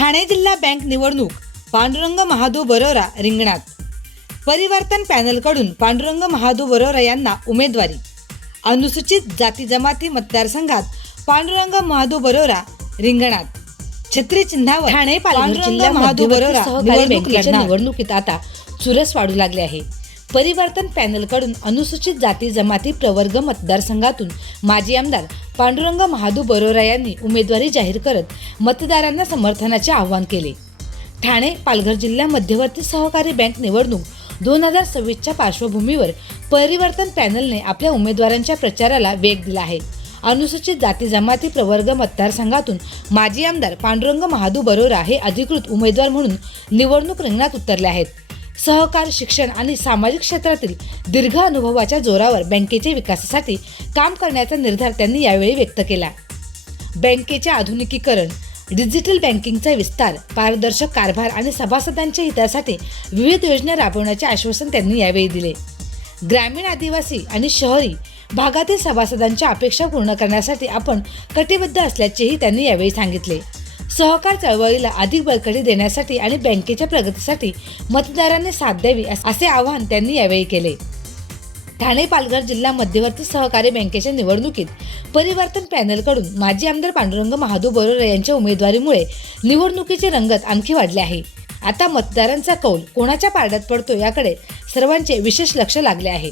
ठाणे जिल्हा बँक निवडणूक पांडुरंग महादू बरोरा रिंगणात। परिवर्तन पॅनलकडून पांडुरंग महादू बरोरा यांना उमेदवारी। अनुसूचित जाती जमाती मतदारसंघात पांडुरंग महादू बरोरा रिंगणात। छत्री चिन्हावर ठाणे पालघर जिल्हा महादू बरोरा निवडणुकीत आता चुरस वाढू लागली आहे। परिवर्तन पॅनलकडून अनुसूचित जाती जमाती प्रवर्ग मतदारसंघातून माजी आमदार पांडुरंग महादू बरोरा यांनी उमेदवारी जाहीर करत मतदारांना समर्थनाचे आवाहन केले। ठाणे पालघर जिल्हा मध्यवर्ती सहकारी बँक निवडणूक 2026च्या पार्श्वभूमीवर परिवर्तन पॅनलने आपल्या उमेदवारांच्या प्रचाराला वेग दिला आहे। अनुसूचित जाती जमाती प्रवर्ग मतदारसंघातून माजी आमदार पांडुरंग महादू बरोरा हे अधिकृत उमेदवार म्हणून निवडणूक रिंगणात उतरले आहेत। सहकार, शिक्षण आणि सामाजिक क्षेत्रातील दीर्घ अनुभवाच्या जोरावर बँकेच्या विकासासाठी काम करण्याचा निर्धार त्यांनी यावेळी व्यक्त केला। बँकेचे आधुनिकीकरण, डिजिटल बँकिंगचा विस्तार, पारदर्शक कारभार आणि सभासदांच्या हितासाठी विविध योजना राबवण्याचे आश्वासन त्यांनी यावेळी दिले। ग्रामीण, आदिवासी आणि शहरी भागातील सभासदांच्या अपेक्षा पूर्ण करण्यासाठी आपण कटिबद्ध असल्याचेही त्यांनी यावेळी सांगितले। सहकार चळवळीला अधिक बळकटी देण्यासाठी आणि बँकेच्या प्रगतीसाठी मतदारांनी साथ द्यावी असे आवाहन त्यांनी यावेळी केले। ठाणे पालघर जिल्हा मध्यवर्ती सहकारी बँकेच्या निवडणुकीत परिवर्तन पॅनलकडून माजी आमदार पांडुरंग महादू बरोरा यांच्या उमेदवारीमुळे निवडणुकीची रंगत आणखी वाढली आहे। आता मतदारांचा कौल कोणाच्या पारड्यात पडतो याकडे सर्वांचे विशेष लक्ष लागले आहे।